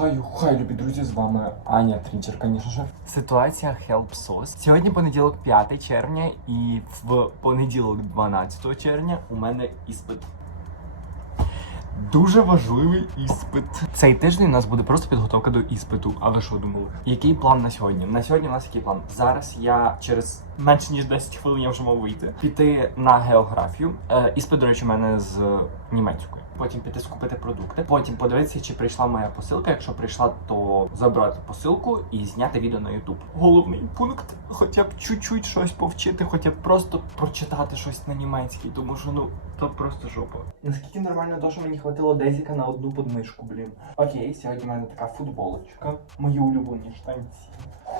Хай, хай, любі друзі, з вами Аня Трінчер, звісно ж. Ситуація Help SOS. Сьогодні понеділок 5 червня, і в понеділок 12 червня у мене іспит. Дуже важливий іспит. Цей тиждень у нас буде просто підготовка до іспиту. А ви що думали? Який план на сьогодні? На сьогодні у нас який план? Зараз я через менше ніж 10 хвилин я вже мав вийти. Піти на географію. Е, іспит, до речі, у мене з німецької. Потім піти скупити продукти. Потім подивитися, чи прийшла моя посилка. Якщо прийшла, то забрати посилку і зняти відео на YouTube. Головний пункт, хоча б чуть-чуть щось повчити, хоча б просто прочитати щось на німецькій, тому що ну то просто жопа. Наскільки нормально то, що мені хватило дезіка на одну подмишку, блін. Окей, сьогодні в мене така футболочка. Мої улюблені штанці.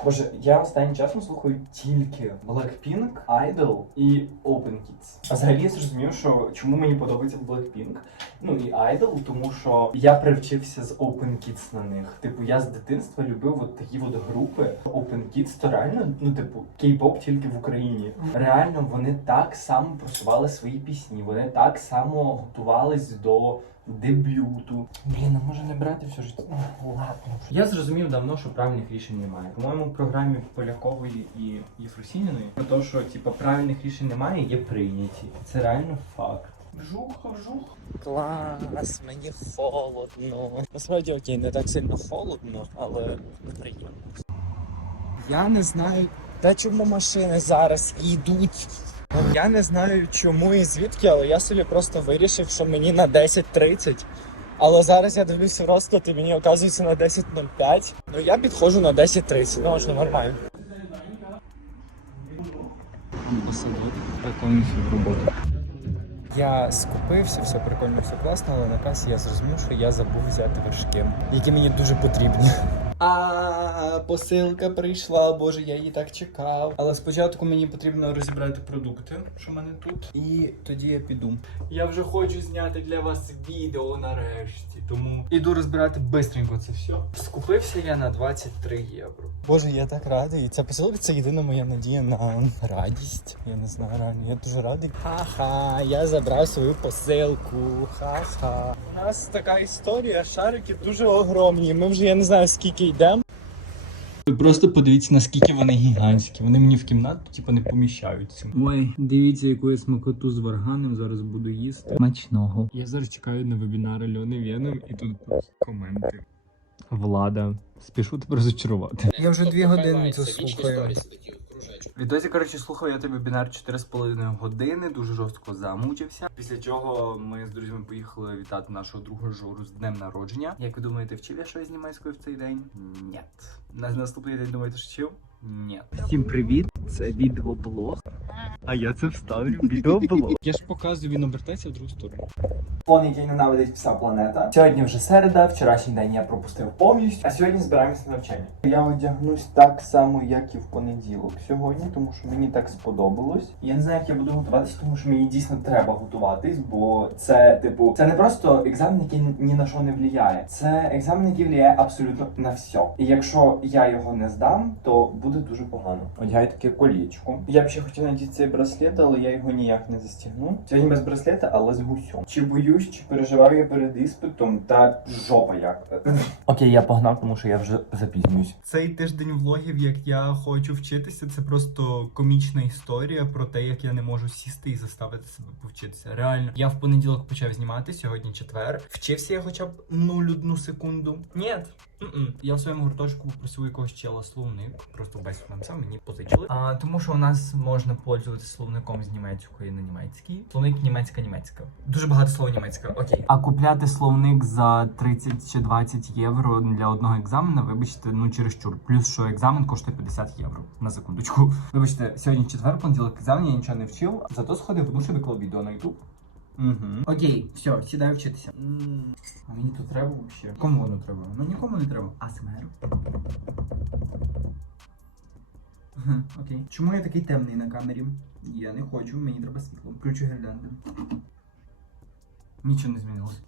Боже, я останнім часом слухаю тільки Blackpink, Idol і Open Kids. А взагалі я зрозумів, що чому мені подобається Blackpink, ну і Idol, тому що я привчився з Open Kids на них. Типу, я з дитинства любив от такі от групи. Open Kids то реально, ну типу, кей-поп тільки в Україні. Реально вони так само просували свої пісні, вони так само готувались до дебюту. Блін, а може не брати все життя? Ну, Ладно. Я зрозумів давно, що правильних рішень немає. По-моєму, в програмі Полякової і Єфросініної про те, що типу, правильних рішень немає, є прийняті. Це реально факт. Вжух, вжух. Клас, мені холодно. Насправді окей, не так сильно холодно, але приємно. Я не знаю, та чому машини зараз йдуть. Ну, Я не знаю чому і звідки, але я собі просто вирішив, що мені на 10.30. Але зараз я дивлюся розклад і мені оказується на 10.05. Ну я підходжу на 10.30, ну що нормально. Посадок, прикольно в роботу. Я скупився, все прикольно, все класно, але на касі я зрозумів, що я забув взяти вершки, які мені дуже потрібні. А посилка прийшла, боже, я її так чекав. Але спочатку мені потрібно розібрати продукти, що в мене тут. І тоді я піду. Я вже хочу зняти для вас відео нарешті, тому іду розбирати бистренько це все. Скупився я на 23 євро. Боже, я так радий. Ця посилка це єдина моя надія на радість. Я не знаю, реально, я дуже радий. Ха-ха, я забрав свою посилку. Ха-ха. У нас така історія, шарики дуже огромні. Ми вже я не знаю скільки йдемо. Ви просто подивіться, наскільки вони гігантські. Вони мені в кімнату типу, не поміщаються. Ой, дивіться, яку я смакоту з варганом зараз буду їсти. Мачного. Я зараз чекаю на вебінар Льони Вєном і тут коменти. Влада, спішу тебе розчарувати. Я вже дві години це слухаю. Відосі, коротше, слухав я той вебінар 4,5 години, дуже жорстко замучився. Після чого ми з друзями поїхали вітати нашого друга Жору з днем народження. Як ви думаєте, вчив я щось з німецькою в цей день? Ні. На наступний день думаєте, що вчив? Ні. Всім привіт! Це відеоблог. А я це вставлю в відеоблог. Я ж показую, він обертається в другу сторону. Фон, який ненавидить вся планета. Сьогодні вже середа, вчорашній день я пропустив повністю, а сьогодні збираємося на навчання. Я одягнусь так само, як і в понеділок сьогодні, тому що мені так сподобалось. Я не знаю, як я буду готуватись, тому що мені дійсно треба готуватись, бо це, типу, це не просто екзамен, який ні на що не впливає. Це екзамен, який впливає абсолютно на все. І якщо я його не здам, то буде дуже погано. Одягаю таке колічко. Я б ще хотів надіти цей браслет, але я його ніяк не застігну. Сьогодні без браслета, але з гусем. Чи боюсь, чи переживаю я перед іспитом, та жопа як. Окей, я погнав, тому що я вже запізнююсь. Цей тиждень влогів, як я хочу вчитися, це просто комічна історія про те, як я не можу сісти і заставити себе повчитися. Реально, я в понеділок почав знімати, сьогодні четвер. Вчився я хоча б 0,1 секунду. Ні. Я в своєму гуртожитку попросив якогось чела словник, просто без написав, мені позичили. А, тому що у нас можна пользуватися словником з німецької на німецький. Словник німецька-німецька. Дуже багато слова німецька, окей. А купляти словник за 30 чи 20 євро для одного екзамена, вибачте, ну чересчур. Плюс що екзамен коштує 50 євро. На секундочку. Вибачте, сьогодні четвер, понеділок екзамен, я нічого не вчив. Зато сходив в душ виклав відео на YouTube. Угу. Окей, все, сідаю вчитися. А мені тут треба взагалі. Кому воно треба? Ну нікому не треба. АСМР. Окей. Чому я такий темний на камері? Я не хочу, мені треба світло. Включу гірлянди. Нічого не змінилось.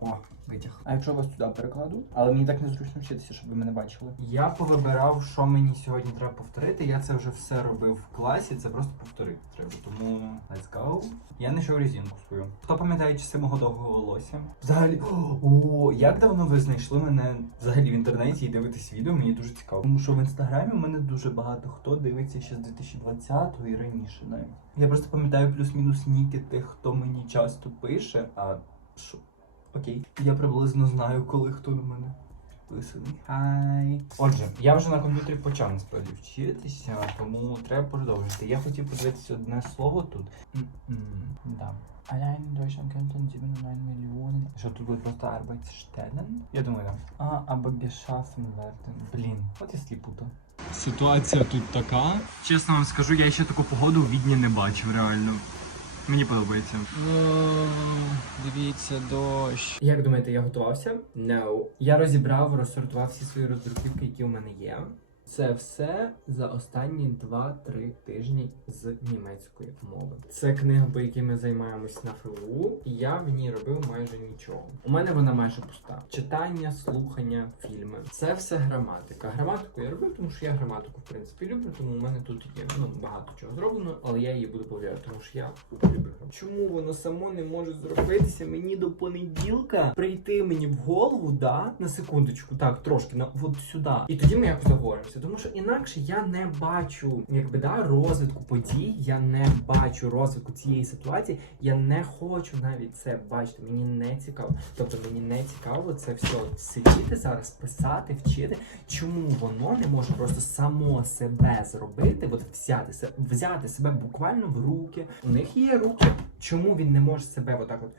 О, витяг. А якщо вас туди перекладу? Але мені так незручно вчитися, щоб ви мене бачили. Я повибирав, що мені сьогодні треба повторити. Я це вже все робив в класі, це просто повторити треба. Тому let's go. Я знайшов резинку свою. Хто пам'ятає часи мого довгого волосся? Взагалі, о, як давно ви знайшли мене взагалі в інтернеті і дивитесь відео? Мені дуже цікаво. Тому що в інстаграмі мене дуже багато хто дивиться ще з 2020-го і раніше навіть. Я просто пам'ятаю плюс-мінус ніки тих, хто мені часто пише. А що? Окей. Я приблизно знаю, коли хто на мене підписаний. Хай. Отже, я вже на комп'ютері почав насправді вчитися, тому треба продовжити. Я хотів подивитися одне слово тут. Да. Allein in Deutschland könnten 7,9 Millionen. Що тут буде просто Arbeitsstellen? Я думаю, да. А, aber geschaffen werden. Блін, от я сліпуто. Ситуація тут така. Чесно вам скажу, я ще таку погоду в Відні не бачив, реально. Мені подобається. Дивіться, дощ. Як думаєте, я готувався? No. Я розібрав, розсортував всі свої роздруківки, які у мене є. Це все за останні 2-3 тижні з німецької мови. Це книга, по якій ми займаємось на ФВУ, і я в ній робив майже нічого. У мене вона майже пуста. Читання, слухання, фільми. Це все граматика. Граматику я робив, тому що я граматику в принципі люблю, тому у мене тут є ну, багато чого зроблено, але я її буду повторяти, тому що я люблю. Чому воно само не може зробитися мені до понеділка? Прийти мені в голову, да, на секундочку, так, трошки на от сюди. І тоді ми якось договоримося. Тому що інакше я не бачу, якби да, розвитку подій, я не бачу розвитку цієї ситуації. Я не хочу навіть це бачити. Мені не цікаво. Тобто мені не цікаво це все сидіти зараз, писати, вчити. Чому воно не може просто само себе зробити? От взяти се- взяти себе буквально в руки. У них є руки. Чому він не може себе отак от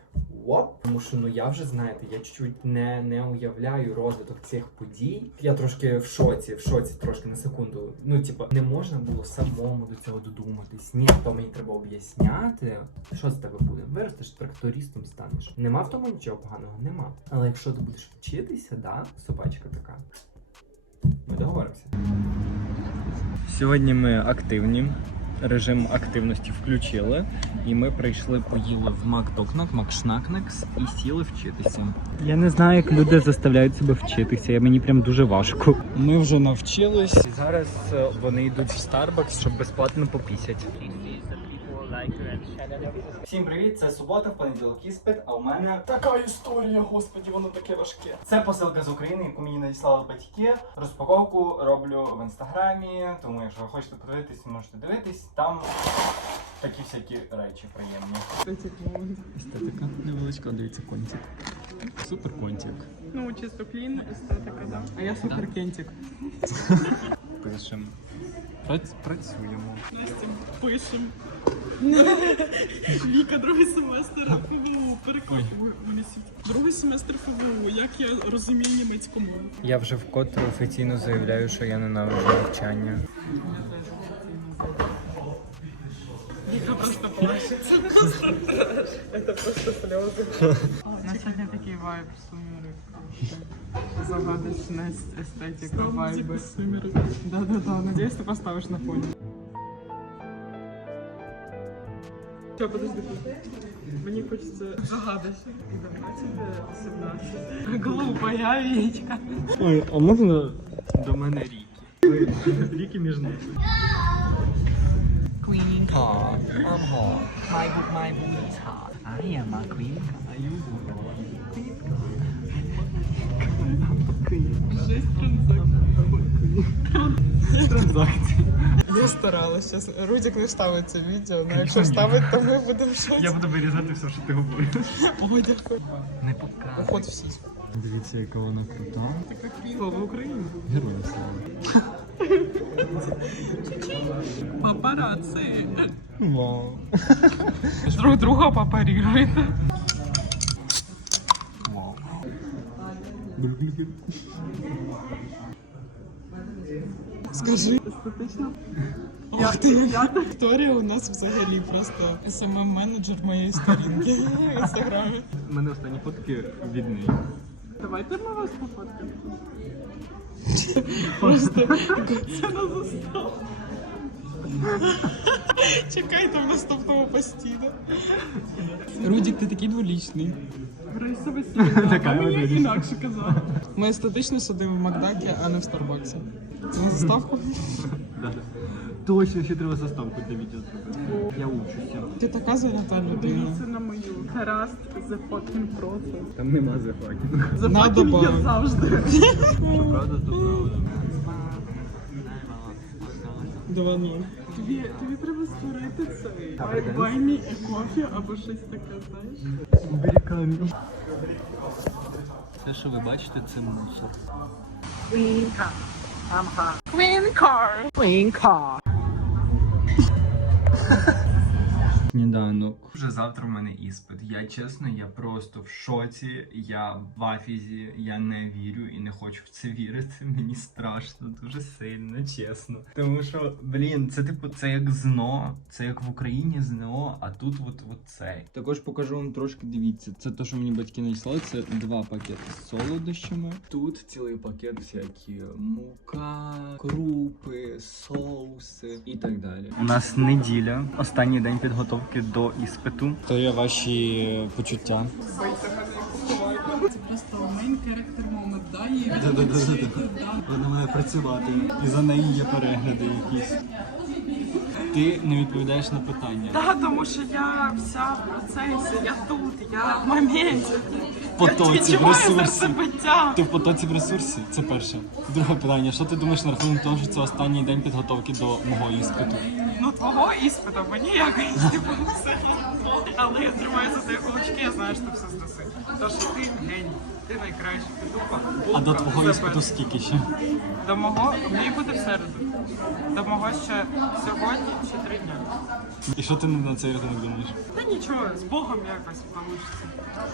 Оп. Тому що ну я вже знаєте, я чуть-чуть не, не уявляю розвиток цих подій. Я трошки в шоці, в шоці трошки на секунду. Ну, типа, не можна було самому до цього додуматись. Ні, то мені треба об'ясняти. Що з тебе буде? Виростеш трактористом станеш. Нема в тому нічого поганого, нема. Але якщо ти будеш вчитися, да, собачка така. Ми договоримося. Сьогодні ми активні. Режим активності включили, і ми прийшли, поїли в Макдокнак, Макшнакнекс і сіли вчитися. Я не знаю, як люди заставляють себе вчитися. Я мені прям дуже важко. Ми вже навчились, і зараз е, вони йдуть в Starbucks, щоб безплатно попісять. Всім привіт! Це субота, в понеділок іспит, а у мене така історія, господі, воно таке важке. Це посилка з України, яку мені надіслали батьки. Розпаковку роблю в інстаграмі, тому якщо ви хочете подивитись, можете дивитись. Там такі всякі речі приємні. Естетика невеличка, дивіться контик. Супер контик. Ну, чисто клін, естетика, да. А я супер кентик. Пишемо. Працюємо. Настя, пишем. Віка, другий семестр ФВУ. Переклад висіть. Другий семестр ФВУ. Як я розумію німецьку мову? Я вже вкотре офіційно заявляю, що я ненавиджу навчання. Віка просто плаче. Це просто треш. Це просто сльози. На сьогодні такий вайб суміри. Загадочна естетика, вайби. Да-да-да, надіюсь, ти поставиш на фоні. Що, подожди. Мені хочеться загадочно. 17, 17. Глупая Вічка. Ой, а можна до мене ріки? Ріки між ними. Queen. А, ага. My book, my book is hard. I am a queen. Шесть транзакцій. Я старалась, чесно. Рудік не ставить це відео, але якщо ставить, то ми будемо щось. Я буду вирізати все, що ти говориш. О, дякую. Не показуй. Уход в сіську. Дивіться, яка вона крута. Слава Україні. Героям слава. Папараці. Вау. Друг друга папаріруєте. Вау. Скажи. Естетично. Ох ти. Вікторія у нас взагалі просто СММ-менеджер моєї сторінки в інстаграмі. У мене останні фотки від неї. Давайте ми вас пофоткаємо. Просто це на заставу. Чекайте в наступному пості. да? Рудік, ти такий дволічний. Васильівна, Така а мені виглядиш. інакше казала. Ми естетично сидимо в Макдакі, а не в Старбаксі. Це на заставку? Точно, ще треба заставку для відео зробити. Я учуся. Ти така занята людина. на мою гаразд the fucking process. Там нема захватів. The Надо fucking є завжди. Правда, то правда. Два нуль. Тобі, тобі треба створити цей баймі і coffee або щось таке, знаєш. Американі. Все, що ви бачите, це мусор. Сніданок. Вже завтра в мене іспит. Я чесно, я просто в шоці. Я в афізі, я не вірю і не хочу в це вірити. Мені страшно, дуже сильно, чесно. Тому що, блін, це типу, це як ЗНО, це як в Україні ЗНО, а тут от, от цей. Також покажу вам трошки. Дивіться, це те, що мені батьки надіслали. Це два пакети з солодощами. Тут цілий пакет всякі мука, крупи, соуси і так далі. У нас неділя, останній день підготовки до іспиту. То є ваші почуття. Це просто character moment, да? Її Вона має працювати, і за неї є перегляди якісь. Ти не відповідаєш на питання. Да, тому що я вся в процесі, я тут, я в моменті. В потоці, в ресурсі. Ти в потоці в ресурсі? Це перше. Друге питання. Що ти думаєш на рахунок того, що це останній день підготовки до мого іспиту? Ну, твого іспиту мені якось типу все одно. Але я тримаю за тебе кулачки, я знаю, що ти все здаси. Тож ти геній, ти найкращий, ти тупа. А до твого іспиту скільки ще? До мого, мені буде в середу. До мого ще сьогодні, ще три дня. І що ти на цей рахунок думаєш? Та нічого, з Богом якось вийде.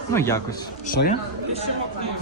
Ну якось. Що я? І ще мокріємо.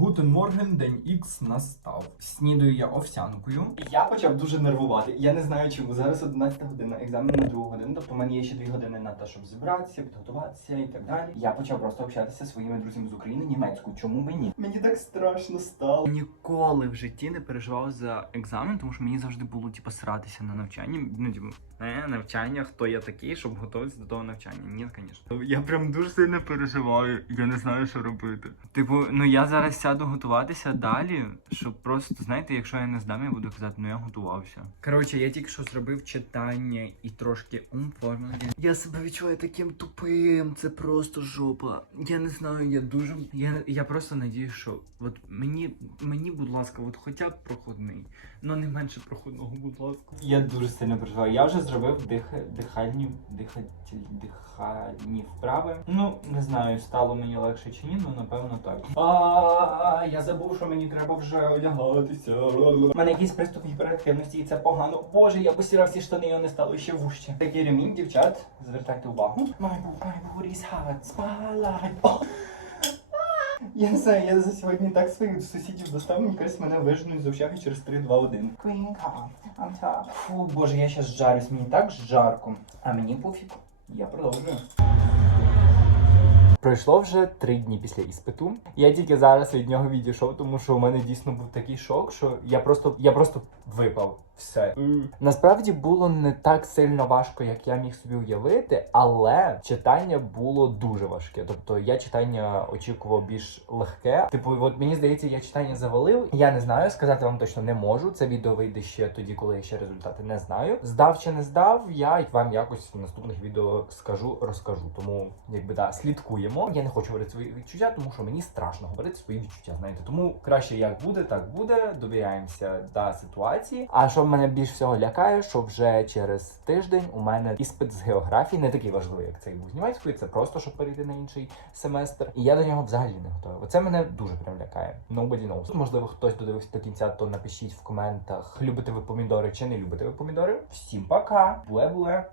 Гутен Морген, день Ікс настав. Снідаю я овсянкою. Я почав дуже нервувати. Я не знаю чому. Зараз 11 година, екзамен на другу годину. Тобто в мене є ще 2 години на те, щоб зібратися, підготуватися і так далі. Я почав просто общатися зі своїми друзями з України німецькою. Чому б і ні? Мені так страшно стало. Ніколи в житті не переживав за екзамен, тому що мені завжди було типу сратися на навчанні. Ну, типу, не навчання, хто я такий, щоб готуватися до того навчання. Ні, звісно. Я прям дуже сильно переживаю. Я не знаю, що робити. Типу, ну я зараз сяду готуватися далі, щоб просто, знаєте, якщо я не здам, я буду казати, ну я готувався. Коротше, я тільки що зробив читання і трошки умформлення. Я себе відчуваю таким тупим, це просто жопа. Я не знаю, я дуже. Я, я просто надію, що от мені, мені, будь ласка, от хоча б проходний, ну не менше проходного, будь ласка. Я дуже сильно переживаю. Я вже зробив дих, дихальні, дихатель, дихальні вправи. Ну, не знаю, стало мені легше чи ні, ну напевно так. А, я забув, що мені треба вже одягатися. У мене якийсь приступ гіперактивності, і це погано. Боже, я постирав ці штани, і вони стали ще вужче. Такий ремінь, дівчат, звертайте увагу. My boo- my booty's hot, spotlight. О! Я не знаю, я за сьогодні так своїх сусідів достав, мені кажуть, мене виженуть з общаги через 3, 2, 1. Queen Car. Фу, боже, я щас жарюсь, мені так жарко. А мені пофіг. Я продовжую. Пройшло вже три дні після іспиту. Я тільки зараз від нього відійшов, тому що у мене дійсно був такий шок, що я просто я просто випав. Все насправді було не так сильно важко, як я міг собі уявити, але читання було дуже важке. Тобто я читання очікував більш легке. Типу, от мені здається, я читання завалив. Я не знаю, сказати вам точно не можу. Це відео вийде ще тоді, коли я ще результати не знаю. Здав чи не здав, я вам якось в наступних відео скажу, розкажу. Тому, якби да, слідкуємо. Я не хочу говорити свої відчуття, тому що мені страшно говорити свої відчуття. Знаєте, тому краще як буде, так буде. Довіряємося до ситуації. А що мене більш всього лякає, що вже через тиждень у мене іспит з географії не такий важливий, як цей був з німецької. Це просто щоб перейти на інший семестр. І я до нього взагалі не готовий. Оце мене дуже прям лякає. Nobody knows. Можливо, хтось додивився до кінця, то напишіть в коментах, любите ви помідори чи не любите ви помідори. Всім пока, буе-буе.